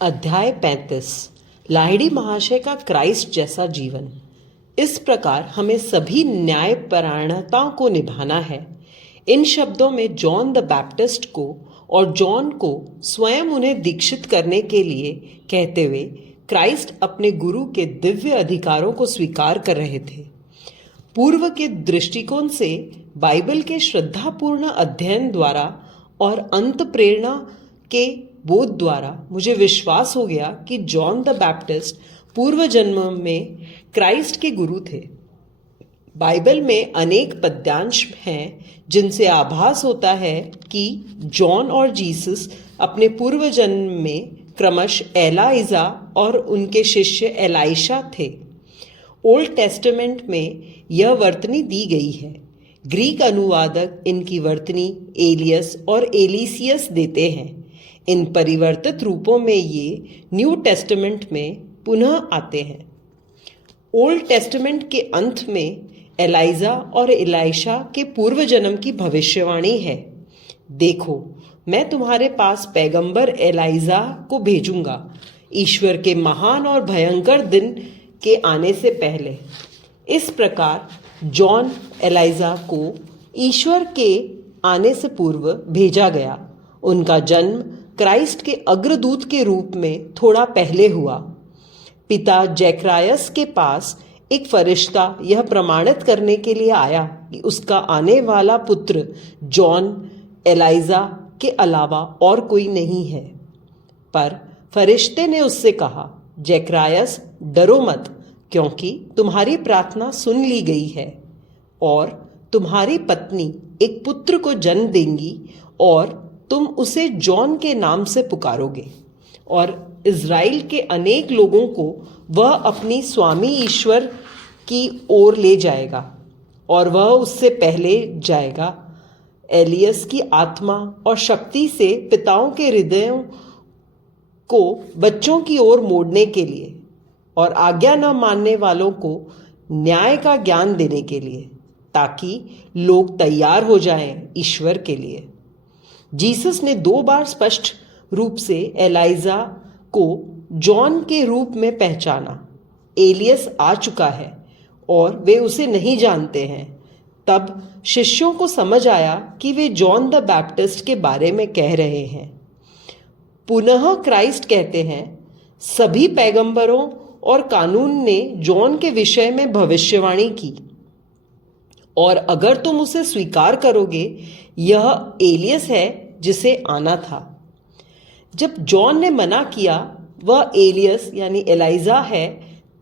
अध्याय 35 लाहिड़ी महाशय का क्राइस्ट जैसा जीवन। इस प्रकार हमें सभी न्यायपरायणताओं को निभाना है। इन शब्दों में जॉन द बैप्टिस्ट को और जॉन को स्वयं उन्हें दीक्षित करने के लिए कहते हुए क्राइस्ट अपने गुरु के दिव्य अधिकारों को स्वीकार कर रहे थे। पूर्व के दृष्टिकोण से बाइबल के श्रद्धापूर्ण अध्ययन द्वारा और अंत प्रेरणा के बोध द्वारा मुझे विश्वास हो गया कि जॉन द बैप्टिस्ट पूर्व जन्म में क्राइस्ट के गुरु थे। बाइबल में अनेक पद्यांश हैं जिनसे आभास होता है कि जॉन और जीसस अपने पूर्व जन्म में क्रमशः एलाइजा और उनके शिष्य एलाइशा थे। ओल्ड टेस्टामेंट में यह वर्तनी दी गई है। ग्रीक अनुवादक इनकी वर्तनी एलियस और एलिसियस देते हैं। इन परिवर्तित रूपों में ये न्यू टेस्टामेंट में पुनः आते हैं। ओल्ड टेस्टामेंट के अंत में एलाइजा और एलाइशा के पूर्व जन्म की भविष्यवाणी है। देखो, मैं तुम्हारे पास पैगंबर एलाइजा को भेजूंगा ईश्वर के महान और भयंकर दिन के आने से पहले। इस प्रकार जॉन एलाइजा को ईश्वर के आने से पूर्व भेजा गया। उनका जन्म क्राइस्ट के अग्रदूत के रूप में थोड़ा पहले हुआ। पिता जैकरायस के पास एक फरिश्ता यह प्रमाणित करने के लिए आया कि उसका आने वाला पुत्र जॉन एलाइजा के अलावा और कोई नहीं है। पर फरिश्ते ने उससे कहा, जैकरायस, डरो मत, क्योंकि तुम्हारी प्रार्थना सुन ली गई है और तुम्हारी पत्नी एक पुत्र को जन्म देंगी और तुम उसे जॉन के नाम से पुकारोगे और इज़राइल के अनेक लोगों को वह अपनी स्वामी ईश्वर की ओर ले जाएगा और वह उससे पहले जाएगा एलियस की आत्मा और शक्ति से पिताओं के हृदयों को बच्चों की ओर मोड़ने के लिए और आज्ञा न मानने वालों को न्याय का ज्ञान देने के लिए, ताकि लोग तैयार हो जाएं ईश्वर के लिए। जीसस ने 2 बार स्पष्ट रूप से एलाइजा को जॉन के रूप में पहचाना। एलियस आ चुका है और वे उसे नहीं जानते हैं। तब शिष्यों को समझ आया कि वे जॉन द बैप्टिस्ट के बारे में कह रहे हैं। पुनः क्राइस्ट कहते हैं, सभी पैगंबरों और कानून ने जॉन के विषय में भविष्यवाणी की और अगर तुम उसे स्वीकार करोगे, यह एलियस है जिसे आना था। जब जॉन ने मना किया वह एलियस यानी एलाइजा है,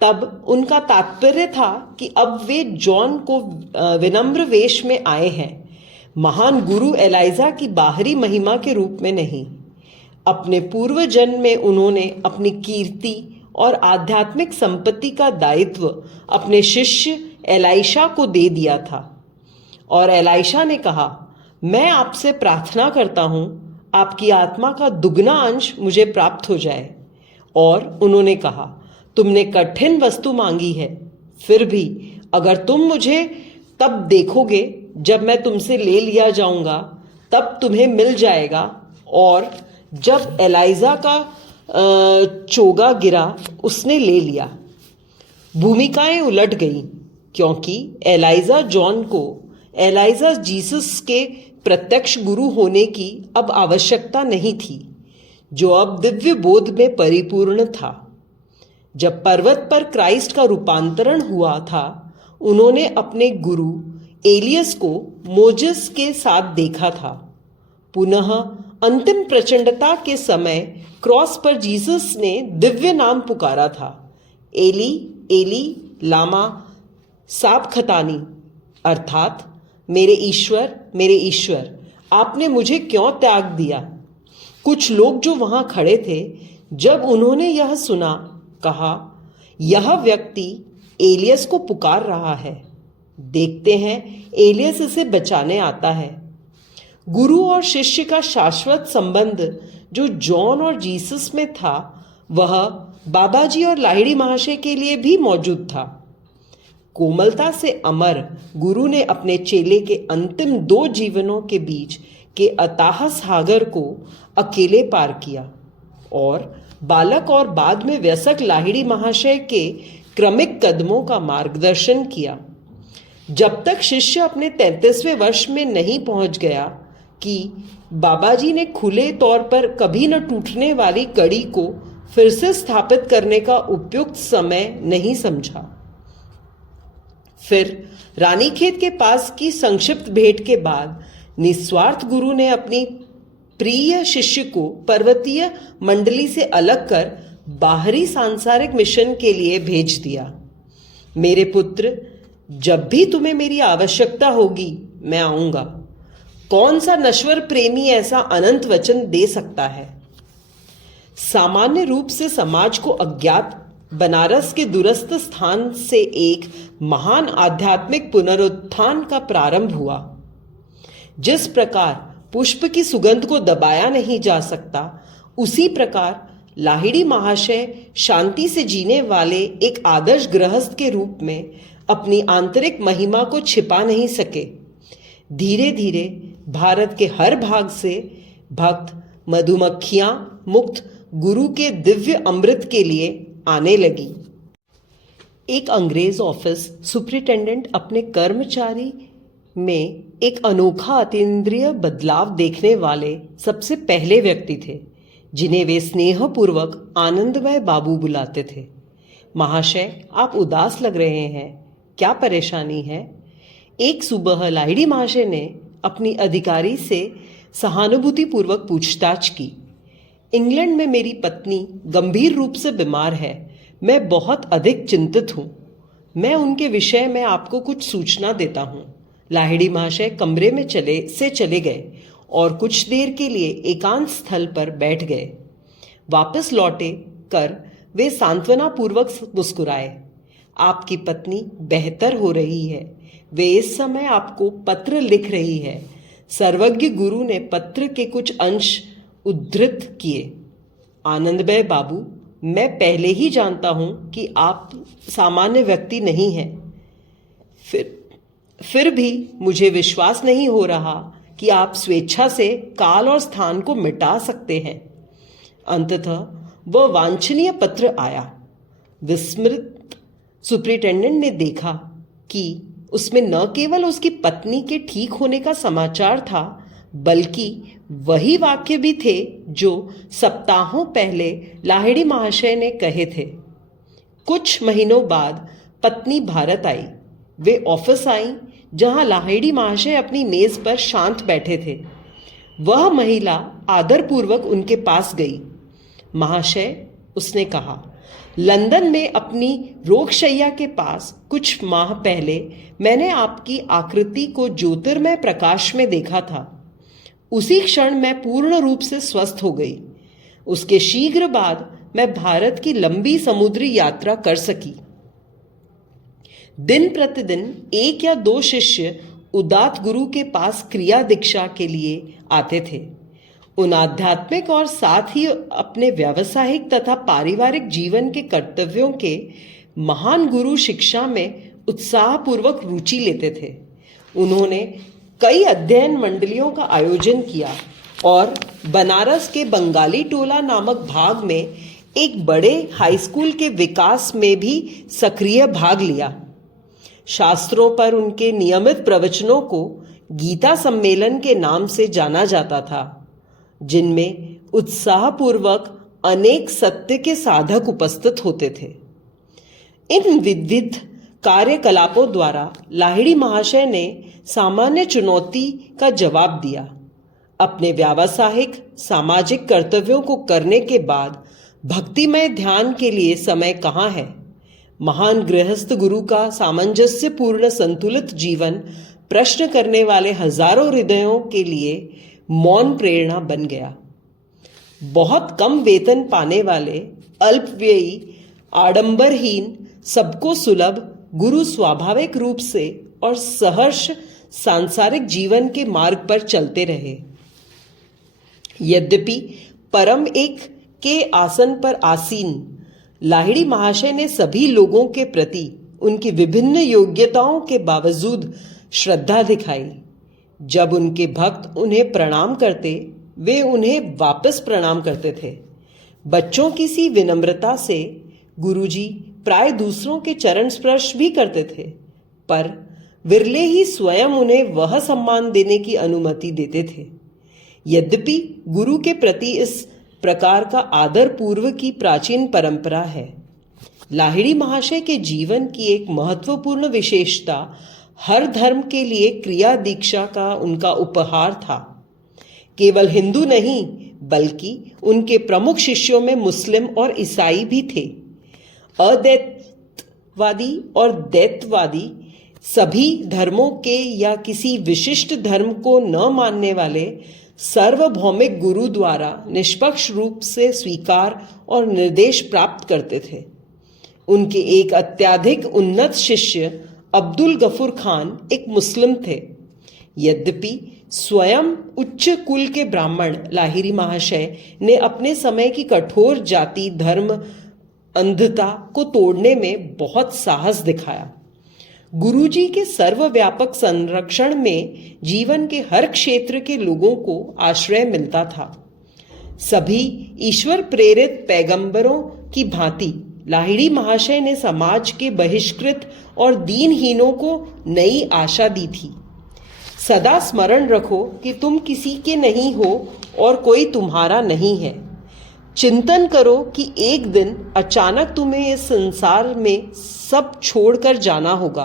तब उनका तात्पर्य था कि अब वे जॉन को विनम्र वेश में आए हैं, महान गुरु एलाइजा की बाहरी महिमा के रूप में नहीं। अपने पूर्व जन्म में उन्होंने अपनी कीर्ति और आध्यात्मिक संपत्ति का दायित्व अपने शिष्य एलाइशा को दे दिया था और एलाइशा ने कहा, मैं आपसे प्रार्थना करता हूं आपकी आत्मा का दुगना अंश मुझे प्राप्त हो जाए। और उन्होंने कहा, तुमने कठिन वस्तु मांगी है, फिर भी अगर तुम मुझे तब देखोगे जब मैं तुमसे ले लिया जाऊंगा, तब तुम्हें मिल जाएगा। और जब एलाइजा का चोगा गिरा, उसने ले लिया। भूमिकाएं उलट गईं, क्योंकि एलाइजा जॉन को एलाइजा जीसस के प्रत्यक्ष गुरु होने की अब आवश्यकता नहीं थी, जो अब दिव्य बोध में परिपूर्ण था। जब पर्वत पर क्राइस्ट का रूपांतरण हुआ था, उन्होंने अपने गुरु एलियस को मोजेस के साथ देखा था। पुनः अंतिम प्रचंडता के समय क्रॉस पर जीसस ने दिव्य नाम पुकारा था, एली एली लामा साबखतानी, अर्थात मेरे ईश्वर, आपने मुझे क्यों त्याग दिया। कुछ लोग जो वहां खड़े थे, जब उन्होंने यह सुना, कहा, यह व्यक्ति एलियस को पुकार रहा है। देखते हैं एलियस इसे बचाने आता है। गुरु और शिष्य का शाश्वत संबंध जो जॉन और जीसस में था, वह बाबाजी और लाहिड़ी महाशय के लिए भी मौजूद था। कोमलता से अमर गुरु ने अपने चेले के अंतिम 2 जीवनों के बीच के अथाह सागर को अकेले पार किया। और बालक और बाद में वयस्क लाहिड़ी महाशय के क्रमिक कदमों का मार्गदर्शन किया। जब तक शिष्य अपने 33वें वर्ष में नहीं पहुंच गया कि बाबाजी ने खुले तौर पर कभी न टूटने वाली कड़ी को फिर से स्थापित करने का उपयुक्त समय नहीं समझा। फिर रानीखेत के पास की संक्षिप्त भेंट के बाद निस्वार्थ गुरु ने अपनी प्रिय शिष्य को पर्वतीय मंडली से अलग कर बाहरी सांसारिक मिशन के लिए भेज दिया। मेरे पुत्र, जब भी तुम्हें मेरी आवश्यकता होगी मैं आऊंगा। कौन सा नश्वर प्रेमी ऐसा अनंत वचन दे सकता है? सामान्य रूप से समाज को अज्ञात बनारस के दूरस्थ स्थान से एक महान आध्यात्मिक पुनरुत्थान का प्रारंभ हुआ। जिस प्रकार पुष्प की सुगंध को दबाया नहीं जा सकता, उसी प्रकार लाहिड़ी महाशय शांति से जीने वाले एक आदर्श गृहस्थ के रूप में अपनी आंतरिक महिमा को छिपा नहीं सके। धीरे धीरे भारत के हर भाग से भक्त मधुमक्खियां मुक्त गुरु के दिव्य अमृत के लिए आने लगी। एक अंग्रेज ऑफिस सुपरिटेंडेंट अपने कर्मचारी में एक अनोखा अतीन्द्रिय बदलाव देखने वाले सबसे पहले व्यक्ति थे, जिन्हें वे स्नेहपूर्वक आनंदमय बाबू बुलाते थे। महाशय, आप उदास लग रहे हैं, क्या परेशानी है? एक सुबह लाहिड़ी महाशय ने अपनी अधिकारी से सहानुभूतिपूर्वक पूछताछ की। इंग्लैंड में मेरी पत्नी गंभीर रूप से बीमार है। मैं बहुत अधिक चिंतित हूँ। मैं उनके विषय में आपको कुछ सूचना देता हूँ। लाहिड़ी महाशय कमरे में चले गए और कुछ देर के लिए एकांत स्थल पर बैठ गए। वापस लौटे कर वे सांत्वना पूर्वक मुस्कुराए। आपकी पत्नी बेहतर हो रही है। वे इस समय आपको पत्र लिख रही है। सर्वज्ञ गुरु ने पत्र के कुछ अंश उद्धृत किए। आनंदमय बाबू, मैं पहले ही जानता हूं कि आप सामान्य व्यक्ति नहीं हैं। फिर भी मुझे विश्वास नहीं हो रहा कि आप स्वेच्छा से काल और स्थान को मिटा सकते हैं। अंततः वह वांछनीय पत्र आया। विस्मृत सुपरिटेंडेंट ने देखा कि उसमें न केवल उसकी पत्नी के ठीक होने का समाचार था, बल्कि वही वाक्य भी थे जो सप्ताहों पहले लाहिड़ी महाशय ने कहे थे। कुछ महीनों बाद पत्नी भारत आई। वे ऑफिस आई, जहां लाहिड़ी महाशय अपनी मेज पर शांत बैठे थे। वह महिला आदरपूर्वक उनके पास गई। महाशय, उसने कहा, लंदन में अपनी रोगशैया के पास कुछ माह पहले मैंने आपकी आकृति को ज्योतिर्मय प्रकाश में देखा था। उसी क्षण मैं पूर्ण रूप से स्वस्थ हो गई। उसके शीघ्र बाद मैं भारत की लंबी समुद्री यात्रा कर सकी। दिन प्रतिदिन 1 या 2 शिष्य उदात गुरु के पास क्रिया दीक्षा के लिए आते थे। उन आध्यात्मिक और साथ ही अपने व्यावसायिक तथा पारिवारिक जीवन के कर्तव्यों के महान गुरु शिक्षा में उत्साहपूर्वक रुचि लेते थे। उन्होंने कई अध्ययन मंडलियों का आयोजन किया और बनारस के बंगाली टोला नामक भाग में एक बड़े हाई स्कूल के विकास में भी सक्रिय भाग लिया। शास्त्रों पर उनके नियमित प्रवचनों को गीता सम्मेलन के नाम से जाना जाता था, जिनमें उत्साहपूर्वक अनेक सत्य के साधक उपस्थित होते थे। इन विविध कार्यकलापों द्वारा लाहिड़ी महाशय ने सामान्य चुनौती का जवाब दिया। अपने व्यावसायिक सामाजिक कर्तव्यों को करने के बाद भक्तिमय ध्यान के लिए समय कहाँ है? महान गृहस्थ गुरु का सामंजस्यपूर्ण संतुलित जीवन प्रश्न करने वाले हजारों हृदयों के लिए मौन प्रेरणा बन गया। बहुत कम वेतन पाने वाले, अल्पव्ययी, आडंबरहीन, सबको सुलभ गुरु स्वाभाविक रूप से और सहर्ष सांसारिक जीवन के मार्ग पर चलते रहे। यद्यपि परम एक के आसन पर आसीन लाहिड़ी महाशय ने सभी लोगों के प्रति उनकी विभिन्न योग्यताओं के बावजूद श्रद्धा दिखाई। जब उनके भक्त उन्हें प्रणाम करते, वे उन्हें वापस प्रणाम करते थे। बच्चों की सी विनम्रता से गुरुजी प्राय दूसरों के चरण स्पर्श भी करते थे, पर विरले ही स्वयं उन्हें वह सम्मान देने की अनुमति देते थे। यद्यपि गुरु के प्रति इस प्रकार का आदर पूर्व की प्राचीन परंपरा है, लाहिड़ी महाशय के जीवन की एक महत्वपूर्ण विशेषता हर धर्म के लिए क्रिया दीक्षा का उनका उपहार था। केवल हिंदू नहीं, बल्कि उनके प्रमुख शिष्यों में मुस्लिम और ईसाई भी थे। अद्वैतवादी और द्वैतवादी, सभी धर्मों के या किसी विशिष्ट धर्म को न मानने वाले सार्वभौमिक गुरु द्वारा निष्पक्ष रूप से स्वीकार और निर्देश प्राप्त करते थे। उनके एक अत्यधिक उन्नत शिष्य अब्दुल गफूर खान एक मुस्लिम थे। यद्यपि स्वयं उच्च कुल के ब्राह्मण लाहिड़ी महाशय ने अपने समय की कठोर जाति धर्म अंधता को तोड़ने में बहुत साहस दिखाया। गुरुजी के सर्वव्यापक संरक्षण में जीवन के हर क्षेत्र के लोगों को आश्रय मिलता था। सभी ईश्वर प्रेरित पैगंबरों की भांति लाहिड़ी महाशय ने समाज के बहिष्कृत और दीनहीनों को नई आशा दी थी। सदा स्मरण रखो कि तुम किसी के नहीं हो और कोई तुम्हारा नहीं है। चिंतन करो कि एक दिन अचानक तुम्हें इस संसार में सब छोड़कर जाना होगा।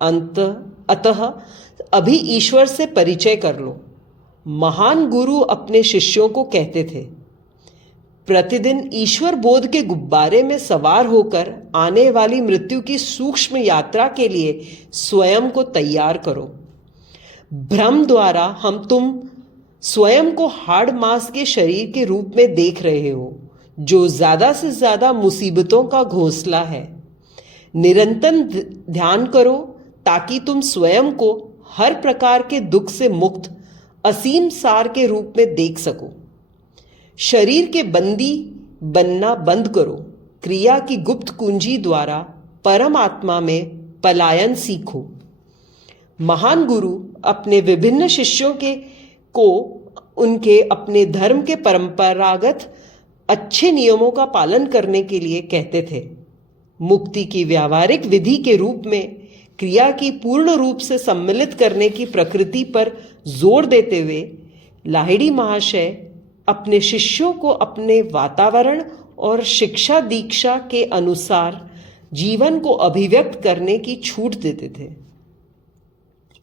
अतः अभी ईश्वर से परिचय कर लो। महान गुरु अपने शिष्यों को कहते थे, प्रतिदिन ईश्वर बोध के गुब्बारे में सवार होकर आने वाली मृत्यु की सूक्ष्म यात्रा के लिए स्वयं को तैयार करो। भ्रम द्वारा तुम स्वयं को हाड़ मांस के शरीर के रूप में देख रहे हो, जो ज्यादा से ज्यादा मुसीबतों का घोंसला है। निरंतर ध्यान करो ताकि तुम स्वयं को हर प्रकार के दुख से मुक्त असीम सार के रूप में देख सको। शरीर के बंदी बनना बंद करो। क्रिया की गुप्त कुंजी द्वारा परमात्मा में पलायन सीखो। महान गुरु अपने विभिन्न शिष्यों को उनके अपने धर्म के परंपरागत अच्छे नियमों का पालन करने के लिए कहते थे। मुक्ति की व्यावहारिक विधि के रूप में क्रिया की पूर्ण रूप से सम्मिलित करने की प्रकृति पर जोर देते हुए लाहिड़ी महाशय अपने शिष्यों को अपने वातावरण और शिक्षा दीक्षा के अनुसार जीवन को अभिव्यक्त करने की छूट देते थे।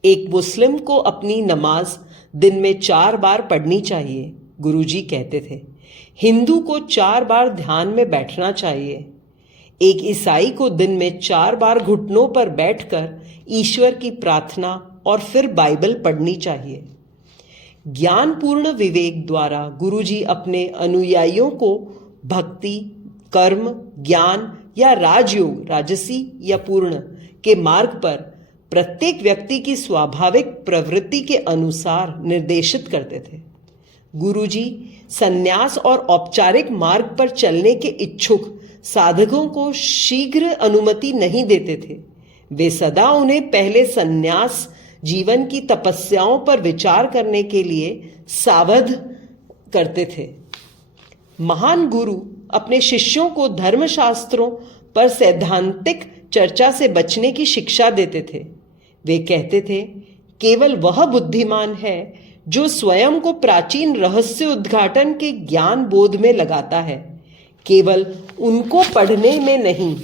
एक मुस्लिम को अपनी नमाज दिन में 4 बार पढ़नी चाहिए, गुरुजी कहते थे। हिंदू को 4 बार ध्यान में बैठना चाहिए। एक ईसाई को दिन में 4 बार घुटनों पर बैठकर ईश्वर की प्रार्थना और फिर बाइबल पढ़नी चाहिए। ज्ञानपूर्ण विवेक द्वारा गुरुजी अपने अनुयायियों को भक्ति, कर्म, ज्ञान या राजयोग, राजसी या पूर्ण के मार्ग पर प्रत्येक व्यक्ति की स्वाभाविक प्रवृत्ति के अनुसार निर्देशित करते थे। गुरुजी संन्यास और औपचारिक मार्ग पर चलने के इच्छुक साधकों को शीघ्र अनुमति नहीं देते थे। वे सदा उन्हें पहले संन्यास जीवन की तपस्याओं पर विचार करने के लिए सावध करते थे। महान गुरु अपने शिष्यों को धर्मशास्त्रों पर सैद्धांतिक चर्चा से बचने की शिक्षा देते थे। वे कहते थे, केवल वह बुद्धिमान है जो स्वयं को प्राचीन रहस्य उद्घाटन के ज्ञान बोध में लगाता है, केवल उनको पढ़ने में नहीं।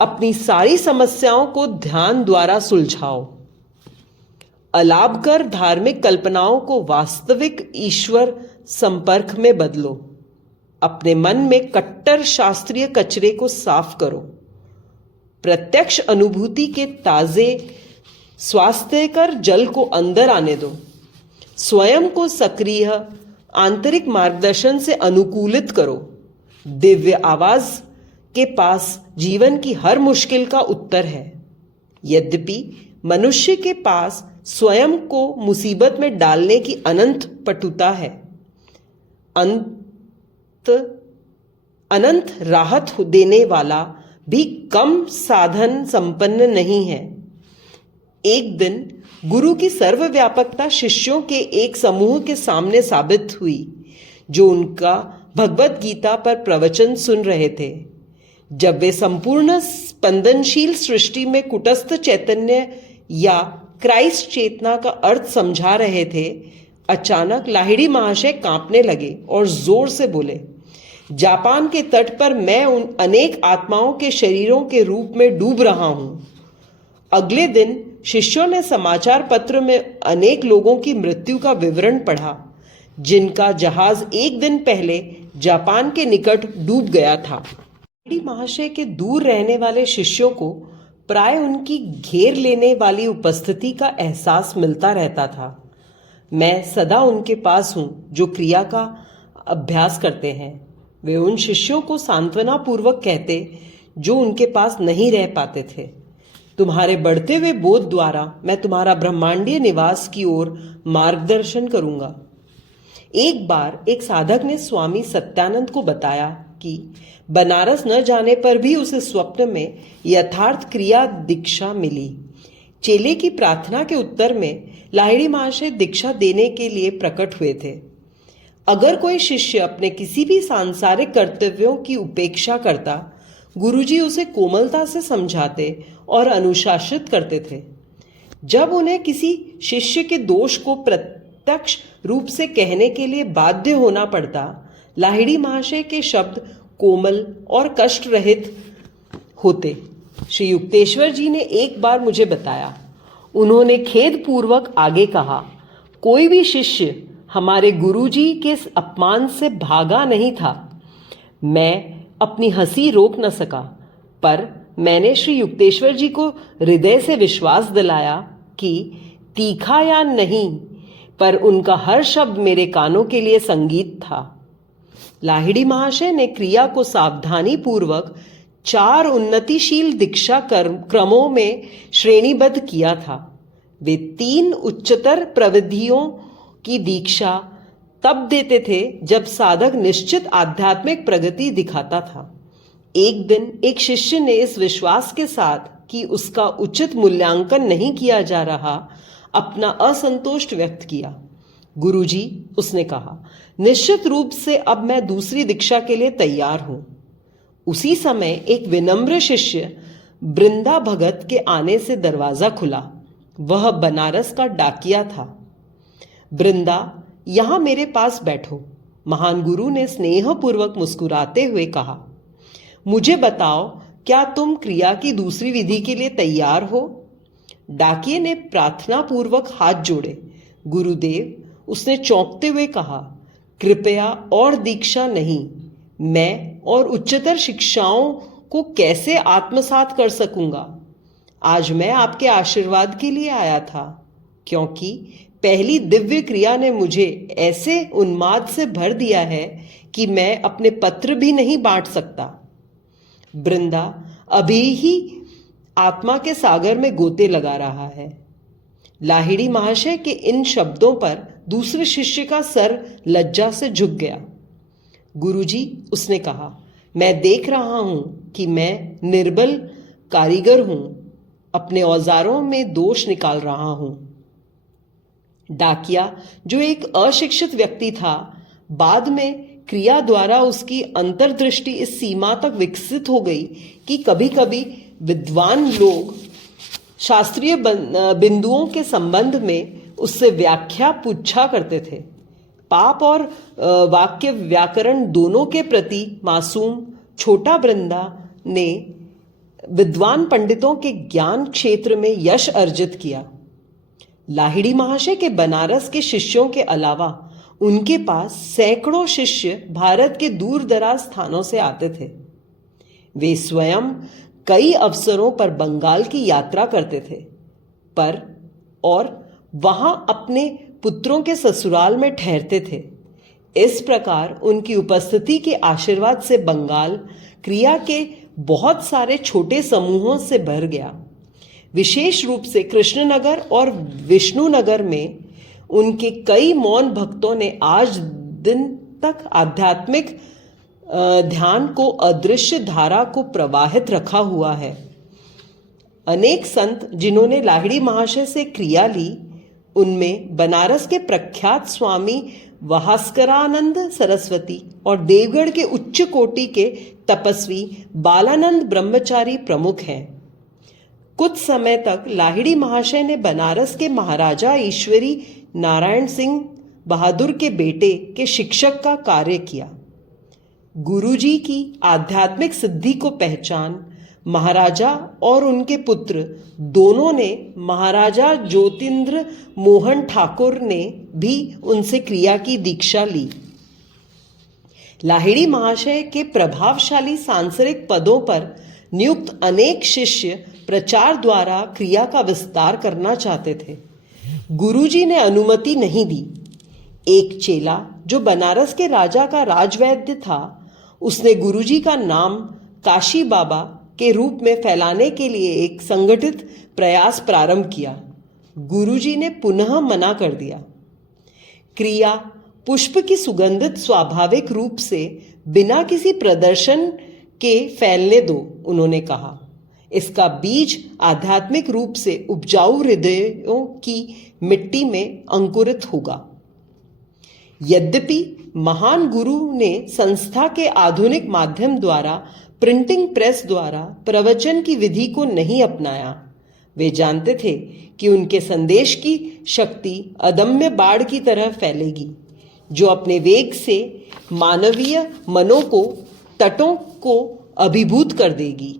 अपनी सारी समस्याओं को ध्यान द्वारा सुलझाओ। अलाभकर धार्मिक कल्पनाओं को वास्तविक ईश्वर संपर्क में बदलो। अपने मन में कट्टर शास्त्रीय कचरे को साफ करो। प्रत्यक्ष अनुभूति के ताजे स्वास्थ्यकर जल को अंदर आने दो। स्वयं को सक्रिय आंतरिक मार्गदर्शन से अनुकूलित करो। दिव्य आवाज के पास जीवन की हर मुश्किल का उत्तर है। यद्यपि मनुष्य के पास स्वयं को मुसीबत में डालने की अनंत पटुता है, अनंत राहत देने वाला भी कम साधन संपन्न नहीं है। एक दिन गुरु की सर्वव्यापकता शिष्यों के एक समूह के सामने साबित हुई, जो उनका भगवत गीता पर प्रवचन सुन रहे थे। जब वे संपूर्ण स्पंदनशील सृष्टि में कुटस्थ चैतन्य या क्राइस्ट चेतना का अर्थ समझा रहे थे, अचानक लाहिड़ी महाशय कांपने लगे और जोर से बोले, जापान के तट पर मैं उन अनेक आत्माओं के शरीरों के रूप में डूब रहा हूं। अगले दिन शिष्यों ने समाचार पत्र में अनेक लोगों की मृत्यु का विवरण पढ़ा, जिनका जहाज एक दिन पहले जापान के निकट डूब गया था। लाहिड़ी महाशय के दूर रहने वाले शिष्यों को प्राय उनकी घेर लेने वाली उपस्थिति का एहसास मिलता रहता था। मैं सदा उनके पास हूं जो क्रिया का अभ्यास करते हैं। वे उन शिष्यों को सांत्वना पूर्वक कहते जो उनके पास नहीं रह पाते थे, तुम्हारे बढ़ते हुए बोध द्वारा मैं तुम्हारा ब्रह्मांडीय निवास की ओर मार्गदर्शन करूंगा। एक बार एक साधक ने स्वामी सत्यानंद को बताया कि बनारस न जाने पर भी उसे स्वप्न में यथार्थ क्रिया दीक्षा मिली। चेले की प्रार्थना के उत्तर में लाहिड़ी महाशय दीक्षा देने के लिए प्रकट हुए थे। अगर कोई शिष्य अपने किसी भी सांसारिक कर्तव्यों की उपेक्षा करता, गुरुजी उसे कोमलता से समझाते और अनुशासित करते थे। जब उन्हें किसी शिष्य के दोष को प्रत्यक्ष रूप से कहने के लिए बाध्य होना पड़ता, लाहिड़ी महाशय के शब्द कोमल और कष्ट रहित होते। श्री युक्तेश्वर जी ने एक बार मुझे बताया, उन्होंने खेद पूर्वक आगे कहा, कोई भी शिष्य हमारे गुरुजी के अपमान से भागा नहीं था। मैं अपनी हंसी रोक न सका, पर मैंने श्री युक्तेश्वर जी को हृदय से विश्वास दिलाया कि तीखा या नहीं, पर उनका हर शब्द मेरे कानों के लिए संगीत था। लाहिड़ी महाशय ने क्रिया को सावधानी पूर्वक 4 उन्नतिशील दीक्षा क्रमों में श्रेणीबद्ध किया था। वे 3 उच्चतर प्रविधियों की दीक्षा तब देते थे जब साधक निश्चित आध्यात्मिक प्रगति दिखाता था। एक दिन एक शिष्य ने इस विश्वास के साथ कि उसका उचित मूल्यांकन नहीं किया जा रहा, अपना असंतोष व्यक्त किया। गुरुजी, उसने कहा, निश्चित रूप से अब मैं दूसरी दीक्षा के लिए तैयार हूं। उसी समय एक विनम्र शिष्य बृंदा भगत के आने से दरवाजा खुला। वह बनारस का डाकिया था। बृंदा, यहां मेरे पास बैठो, महान गुरु ने स्नेहपूर्वक मुस्कुराते हुए कहा। मुझे बताओ, क्या तुम क्रिया की दूसरी विधि के लिए तैयार हो? डाकिये ने प्रार्थना पूर्वक हाथ जोड़े। गुरुदेव, उसने चौंकते हुए कहा, कृपया और दीक्षा नहीं, मैं और उच्चतर शिक्षाओं को कैसे आत्मसात कर सकूंगा? आज मैं आपके आशीर्वाद के लिए आया था, क्योंकि पहली दिव्य क्रिया ने मुझे ऐसे उन्माद से भर दिया है कि मैं अपने पत्र भी नहीं बांट सकता। बृंदा अभी ही आत्मा के सागर में गोते लगा रहा है। लाहिड़ी महाशय के इन शब्दों पर दूसरे शिष्य का सर लज्जा से झुक गया। गुरुजी, उसने कहा, मैं देख रहा हूं कि मैं निर्बल कारीगर हूं, अपने औजारों में दोष निकाल रहा हूं। डाकिया, जो एक अशिक्षित व्यक्ति था, बाद में क्रिया द्वारा उसकी अंतर्दृष्टि इस सीमा तक विकसित हो गई कि कभी कभी विद्वान लोग शास्त्रीय बिंदुओं के संबंध में उससे व्याख्या पूछा करते थे। पाप और वाक्य व्याकरण दोनों के प्रति मासूम छोटा बृंदा ने विद्वान पंडितों के ज्ञान क्षेत्र में यश अर्जित किया। लाहिड़ी महाशय के बनारस के शिष्यों के अलावा उनके पास सैकड़ों शिष्य भारत के दूर दराज स्थानों से आते थे। वे स्वयं कई अवसरों पर बंगाल की यात्रा करते थे, और वहां अपने पुत्रों के ससुराल में ठहरते थे। इस प्रकार उनकी उपस्थिति के आशीर्वाद से बंगाल क्रिया के बहुत सारे छोटे समूहों से भर गया। विशेष रूप से कृष्णनगर और विष्णुनगर में उनके कई मौन भक्तों ने आज दिन तक आध्यात्मिक ध्यान को अदृश्य धारा को प्रवाहित रखा हुआ है। अनेक संत जिन्होंने लाहिड़ी महाशय से क्रिया ली, उनमें बनारस के प्रख्यात स्वामी भास्करानंद सरस्वती और देवगढ़ के उच्च कोटि के तपस्वी बालानंद ब्रह्मचारी प्रमुख हैं। कुछ समय तक लाहिड़ी महाशय ने बनारस के महाराजा ईश्वरी नारायण सिंह बहादुर के बेटे के शिक्षक का कार्य किया। गुरुजी की आध्यात्मिक सिद्धि को पहचान महाराजा और उनके पुत्र दोनों ने महाराजा ज्योतिन्द्र मोहन ठाकुर ने भी उनसे क्रिया की दीक्षा ली। लाहिड़ी महाशय के प्रभावशाली सांसारिक पदों पर नियुक्त अनेक शिष्य प्रचार द्वारा क्रिया का विस्तार करना चाहते थे। गुरुजी ने अनुमति नहीं दी। एक चेला जो बनारस के राजा का राजवैद्य था, उसने गुरुजी का नाम काशी बाबा के रूप में फैलाने के लिए एक संगठित प्रयास प्रारंभ किया। गुरुजी ने पुनः मना कर दिया। क्रिया पुष्प की सुगंधित स्वाभाविक रूप से बिना किसी प्रदर्शन के फैलने दो, उन्होंने कहा। इसका बीज आध्यात्मिक रूप से उपजाऊ हृदयों की मिट्टी में अंकुरित होगा। यद्यपि महान गुरु ने संस्था के आधुनिक माध्यम द्वारा प्रिंटिंग प्रेस द्वारा प्रवचन की विधि को नहीं अपनाया। वे जानते थे कि उनके संदेश की शक्ति अदम्य बाढ़ की तरह फैलेगी, जो अपने वेग से मानवीय मनों को तटों को अभिभूत कर देगी।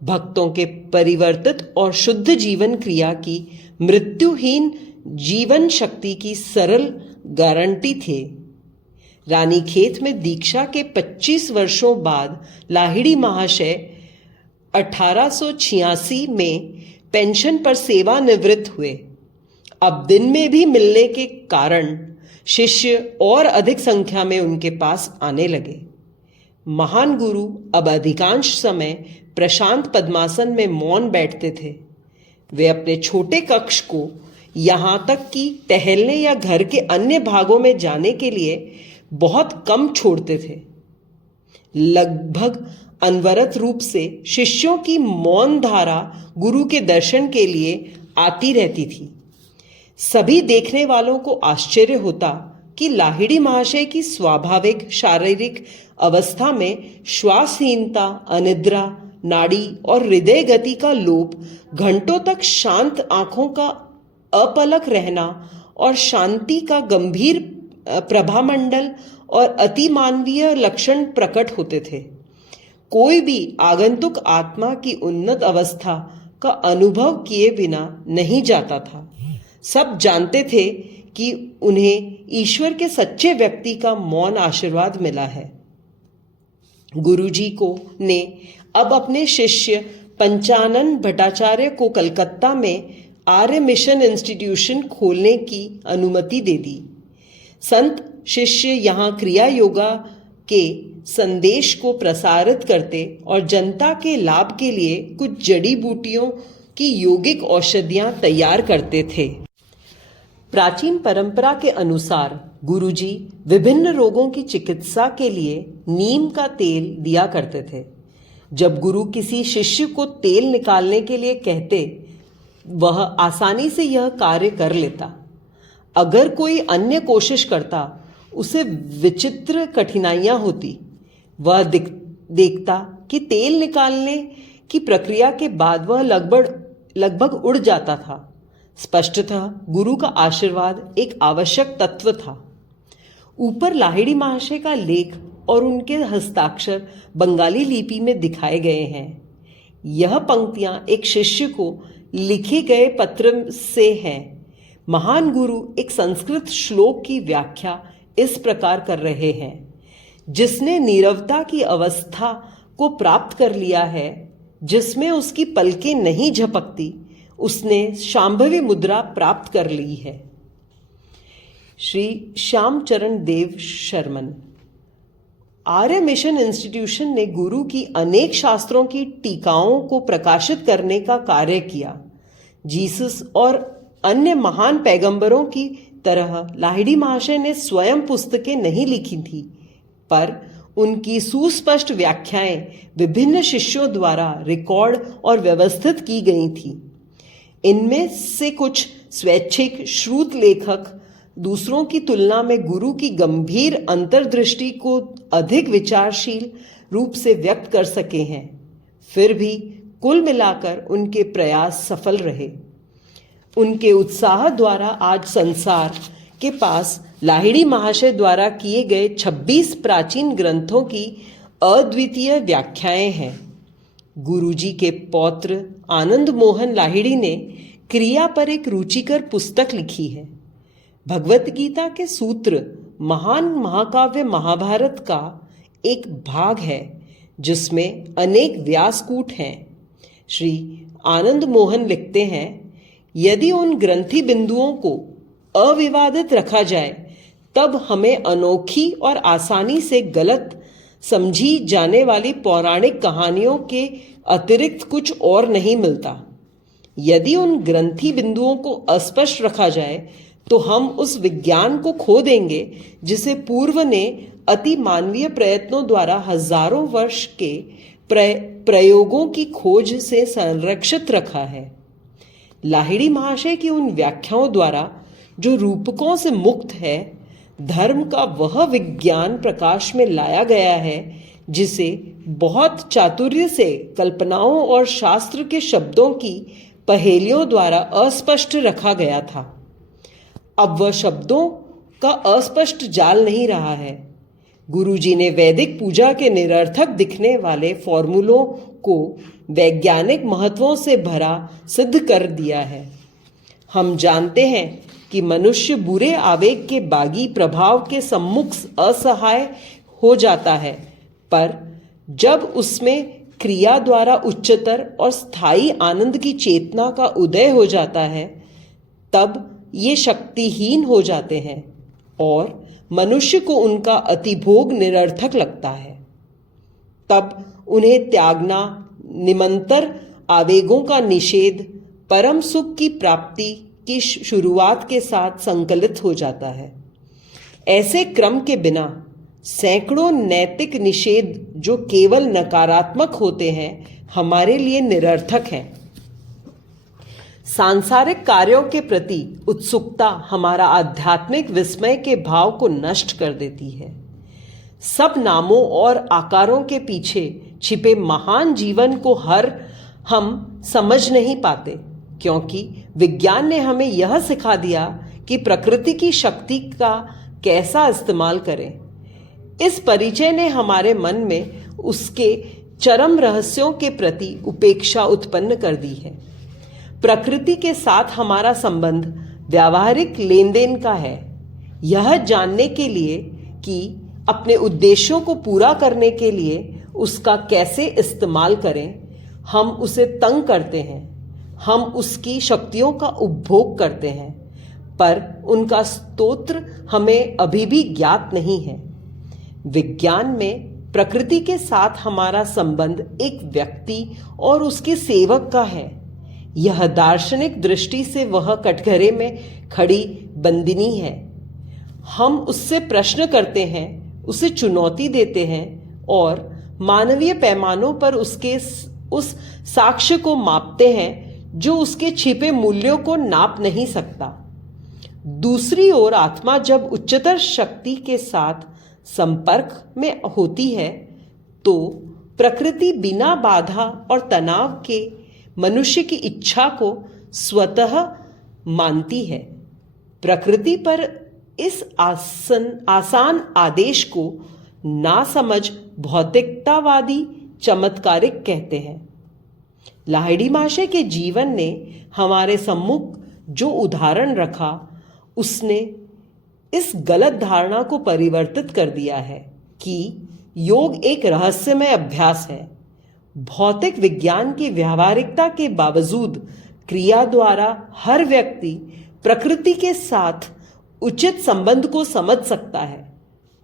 भक्तों के परिवर्तित और शुद्ध जीवन क्रिया की मृत्युहीन जीवन शक्ति की सरल गारंटी थे। रानीखेत में दीक्षा के 25 वर्षों बाद लाहिड़ी महाशय 1886 में पेंशन पर सेवानिवृत्त हुए। अब दिन में भी मिलने के कारण शिष्य और अधिक संख्या में उनके पास आने लगे। महान गुरु अब अधिकांश समय प्रशांत पद्मासन में मौन बैठते थे। वे अपने छोटे कक्ष को यहाँ तक कि टहलने या घर के अन्य भागों में जाने के लिए बहुत कम छोड़ते थे। लगभग अनवरत रूप से शिष्यों की मौन धारा गुरु के दर्शन के लिए आती रहती थी। सभी देखने वालों को आश्चर्य होता कि लाहिड़ी महाशय की स्वाभाविक शारीरिक अवस्था में श्वासहीनता, अनिद्रा, नाड़ी और हृदय गति का लोप, घंटों तक शांत आंखों का अपलक रहना और शांति का गंभीर प्रभामंडल और अतिमानवीय लक्षण प्रकट होते थे। कोई भी आगंतुक आत्मा की उन्नत अवस्था का अनुभव किए बिना नहीं जाता था। सब जानते थे कि उन्हें ईश्वर के सच्चे व्यक्ति का मौन आशीर्वाद मिला है। गुरुजी को ने अब अपने शिष्य पंचानन भट्टाचार्य को कलकत्ता में आर्य मिशन इंस्टीट्यूशन खोलने की अनुमति दे दी। संत शिष्य यहाँ क्रिया योगा के संदेश को प्रसारित करते और जनता के लाभ के लिए कुछ जड़ी बूटियों की योगिक औषधियां तैयार करते थे। प्राचीन परंपरा के अनुसार गुरुजी विभिन्न रोगों की चिकित्सा के लिए नीम का तेल दिया करते थे। जब गुरु किसी शिष्य को तेल निकालने के लिए कहते, वह आसानी से यह कार्य कर लेता। अगर कोई अन्य कोशिश करता, उसे विचित्र कठिनाइयां होती। वह देखता कि तेल निकालने की प्रक्रिया के बाद वह लगभग उड़ जाता था। स्पष्टतः गुरु का आशीर्वाद एक आवश्यक तत्व था। ऊपर लाहिड़ी महाशय का लेख और उनके हस्ताक्षर बंगाली लिपि में दिखाए गए हैं। यह पंक्तियां एक शिष्य को लिखे गए पत्र से हैं। महान गुरु एक संस्कृत श्लोक की व्याख्या इस प्रकार कर रहे हैं। जिसने नीरवता की अवस्था को प्राप्त कर लिया है, जिसमें उसकी पलकें नहीं झपकती, उसने शांभवी मुद्रा प्राप्त कर ली है। श्री श्यामचरण देव शर्मन। आर्य मिशन इंस्टीट्यूशन ने गुरु की अनेक शास्त्रों की टीकाओं को प्रकाशित करने का कार्य किया। जीसस और अन्य महान पैगंबरों की तरह लाहिड़ी महाशय ने स्वयं पुस्तकें नहीं लिखी थी, पर उनकी सुस्पष्ट व्याख्याएं विभिन्न शिष्यों द्वारा रिकॉर्ड और व्यवस्थित की गई थी। इनमें से कुछ स्वैच्छिक श्रुत लेखक दूसरों की तुलना में गुरु की गंभीर अंतर्दृष्टि को अधिक विचारशील रूप से व्यक्त कर सके हैं, फिर भी कुल मिलाकर उनके प्रयास सफल रहे। उनके उत्साह द्वारा आज संसार के पास लाहिड़ी महाशय द्वारा किए गए 26 प्राचीन ग्रंथों की अद्वितीय व्याख्याएं हैं। गुरुजी के पौत्र आनंद मोहन लाहिड़ी ने क्रिया पर एक रुचिकर पुस्तक लिखी है। भगवत गीता के सूत्र महान महाकाव्य महाभारत का एक भाग है जिसमें अनेक व्यासकूट हैं। श्री आनंद मोहन लिखते हैं, यदि उन ग्रंथि बिंदुओं को अविवादित रखा जाए तब हमें अनोखी और आसानी से गलत समझी जाने वाली पौराणिक कहानियों के अतिरिक्त कुछ और नहीं मिलता। यदि उन ग्रंथि बिंदुओं को अस्पष्ट रखा जाए तो हम उस विज्ञान को खो देंगे जिसे पूर्व ने अति मानवीय प्रयत्नों द्वारा हजारों वर्ष के प्रयोगों की खोज से संरक्षित रखा है। लाहिड़ी महाशय की उन व्याख्याओं द्वारा जो रूपकों से मुक्त है, धर्म का वह विज्ञान प्रकाश में लाया गया है जिसे बहुत चातुर्य से कल्पनाओं और शास्त्र के शब्दों की पहेलियों द्वारा अस्पष्ट रखा गया था। अब वह शब्दों का अस्पष्ट जाल नहीं रहा है। गुरुजी ने वैदिक पूजा के निरर्थक दिखने वाले फॉर्मूलों को वैज्ञानिक महत्वों से भरा सिद्ध कर दिया है। हम जानते हैं कि मनुष्य बुरे आवेग के बागी प्रभाव के सम्मुख असहाय हो जाता है, पर जब उसमें क्रिया द्वारा उच्चतर और स्थायी आनंद की चेतना का उदय हो जाता है, तब ये शक्तिहीन हो जाते हैं और मनुष्य को उनका अतिभोग निरर्थक लगता है। तब उन्हें त्यागना, निमंतर आवेगों का निषेध, परम सुख की प्राप्ति की शुरुआत के साथ संकलित हो जाता है। ऐसे क्रम के बिना सैकड़ों नैतिक निषेध जो केवल नकारात्मक होते हैं, हमारे लिए निरर्थक हैं। सांसारिक कार्यों के प्रति उत्सुकता हमारा आध्यात्मिक विस्मय के भाव को नष्ट कर देती है। सब नामों और आकारों के पीछे छिपे महान जीवन को हम समझ नहीं पाते, क्योंकि विज्ञान ने हमें यह सिखा दिया कि प्रकृति की शक्ति का कैसा इस्तेमाल करें। इस परिचय ने हमारे मन में उसके चरम रहस्यों के प्रति उपेक्षा उत्पन्न कर दी है। प्रकृति के साथ हमारा संबंध व्यावहारिक लेन देन का है। यह जानने के लिए कि अपने उद्देश्यों को पूरा करने के लिए उसका कैसे इस्तेमाल करें, हम उसे तंग करते हैं, हम उसकी शक्तियों का उपभोग करते हैं, पर उनका स्तोत्र हमें अभी भी ज्ञात नहीं है। विज्ञान में प्रकृति के साथ हमारा संबंध एक व्यक्ति और उसके सेवक का है। यह दार्शनिक दृष्टि से वह कटघरे में खड़ी बंदिनी है। हम उससे प्रश्न करते हैं, उसे चुनौती देते हैं और मानवीय पैमानों पर उसके उस साक्ष्य को मापते हैं जो उसके छिपे मूल्यों को नाप नहीं सकता। दूसरी ओर आत्मा जब उच्चतर शक्ति के साथ संपर्क में होती है तो प्रकृति बिना बाधा और तनाव के मनुष्य की इच्छा को स्वतः मानती है। प्रकृति पर इस आसान आदेश को नासमझ भौतिकतावादी चमत्कारिक कहते हैं। लाहिड़ी महाशय के जीवन ने हमारे सम्मुख जो उदाहरण रखा, उसने इस गलत धारणा को परिवर्तित कर दिया है कि योग एक रहस्यमय अभ्यास है। भौतिक विज्ञान की व्यावहारिकता के बावजूद क्रिया द्वारा हर व्यक्ति प्रकृति के साथ उचित संबंध को समझ सकता है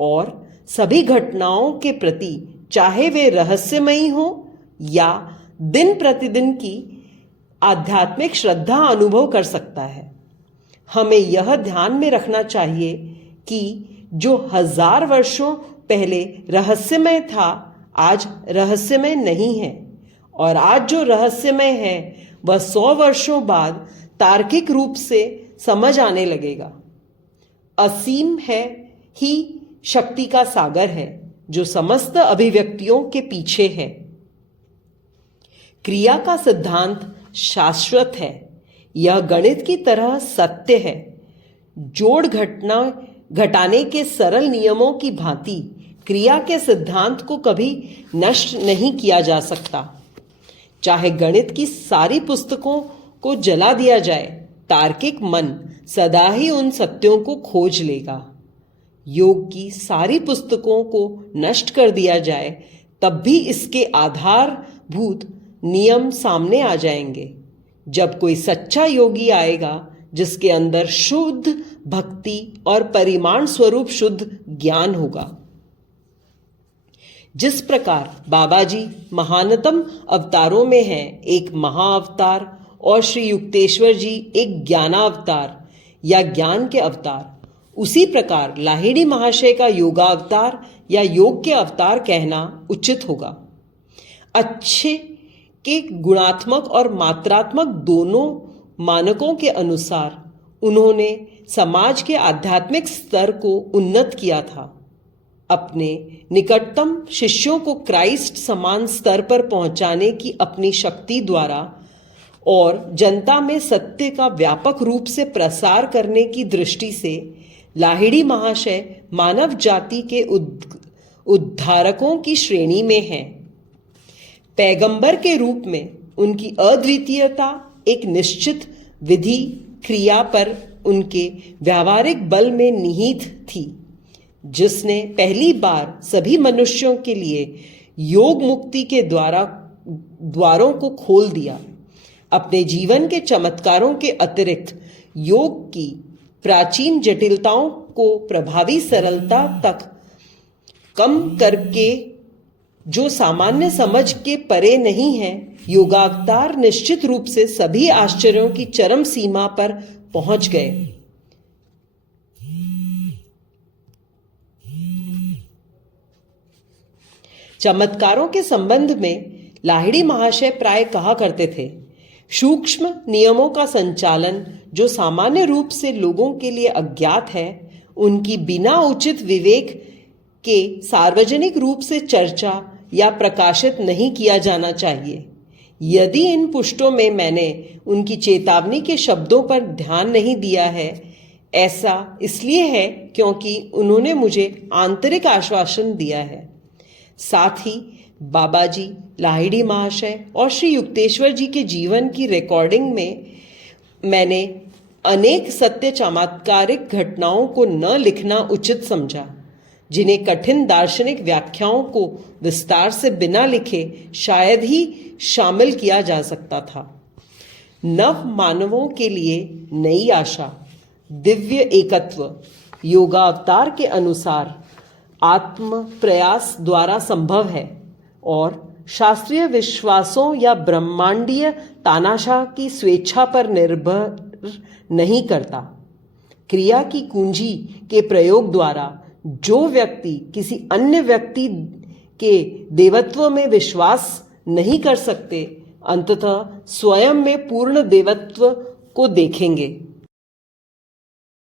और सभी घटनाओं के प्रति, चाहे वे रहस्यमयी हो या दिन प्रतिदिन की आध्यात्मिक श्रद्धा, अनुभव कर सकता है। हमें यह ध्यान में रखना चाहिए कि जो 1000 वर्षों पहले रहस्यमय था, आज रहस्यमय नहीं है, और आज जो रहस्यमय है वह 100 वर्षों बाद तार्किक रूप से समझ आने लगेगा। असीम है ही शक्ति का सागर है जो समस्त अभिव्यक्तियों के पीछे है। क्रिया का सिद्धांत शाश्वत है, यह गणित की तरह सत्य है। जोड़ घटाने के सरल नियमों की भांति क्रिया के सिद्धांत को कभी नष्ट नहीं किया जा सकता। चाहे गणित की सारी पुस्तकों को जला दिया जाए, तार्किक मन सदा ही उन सत्यों को खोज लेगा। योग की सारी पुस्तकों को नष्ट कर दिया जाए, तब भी इसके आधारभूत नियम सामने आ जाएंगे। जब कोई सच्चा योगी आएगा जिसके अंदर शुद्ध भक्ति और परिमाण स्वरूप शुद्ध ज्ञान होगा। जिस प्रकार बाबा जी महानतम अवतारों में हैं, एक महाअवतार, और श्री युक्तेश्वर जी एक ज्ञानावतार या ज्ञान के अवतार, उसी प्रकार लाहिड़ी महाशय का योगावतार या योग के अवतार कहना उचित होगा। अच्छे के गुणात्मक और मात्रात्मक दोनों मानकों के अनुसार उन्होंने समाज के आध्यात्मिक स्तर को उन्नत किया था। अपने निकटतम शिष्यों को क्राइस्ट समान स्तर पर पहुंचाने की अपनी शक्ति द्वारा और जनता में सत्य का व्यापक रूप से प्रसार करने की दृष्टि से लाहिड़ी महाशय मानव जाति के उद्धारकों की श्रेणी में हैं। पैगंबर के रूप में उनकी अद्वितीयता एक निश्चित विधि क्रिया पर उनके व्यावहारिक बल में निहित थी, जिसने पहली बार सभी मनुष्यों के लिए योग मुक्ति के द्वारों को खोल दिया। अपने जीवन के चमत्कारों के अतिरिक्त योग की प्राचीन जटिलताओं को प्रभावी सरलता तक कम करके, जो सामान्य समझ के परे नहीं है, योगावतार निश्चित रूप से सभी आश्चर्यों की चरम सीमा पर पहुंच गए। चमत्कारों के संबंध में लाहिड़ी महाशय प्राय कहा करते थे, सूक्ष्म नियमों का संचालन जो सामान्य रूप से लोगों के लिए अज्ञात है, उनकी बिना उचित विवेक के सार्वजनिक रूप से चर्चा या प्रकाशित नहीं किया जाना चाहिए। यदि इन पुष्टों में मैंने उनकी चेतावनी के शब्दों पर ध्यान नहीं दिया है, ऐसा इसलिए है क्योंकि उन्होंने मुझे आंतरिक आश्वासन दिया है। साथ ही बाबा जी, लाहिड़ी महाशय और श्री युक्तेश्वर जी के जीवन की रिकॉर्डिंग में मैंने अनेक सत्य चमत्कारिक घटनाओं को न लिखना उचित समझा, जिन्हें कठिन दार्शनिक व्याख्याओं को विस्तार से बिना लिखे शायद ही शामिल किया जा सकता था। नव मानवों के लिए नई आशा, दिव्य एकत्व योगावतार के अनुसार आत्म प्रयास द्वारा संभव है और शास्त्रीय विश्वासों या ब्रह्मांडीय तानाशाह की स्वेच्छा पर निर्भर नहीं करता। क्रिया की कुंजी के प्रयोग द्वारा जो व्यक्ति किसी अन्य व्यक्ति के देवत्व में विश्वास नहीं कर सकते, अंततः स्वयं में पूर्ण देवत्व को देखेंगे।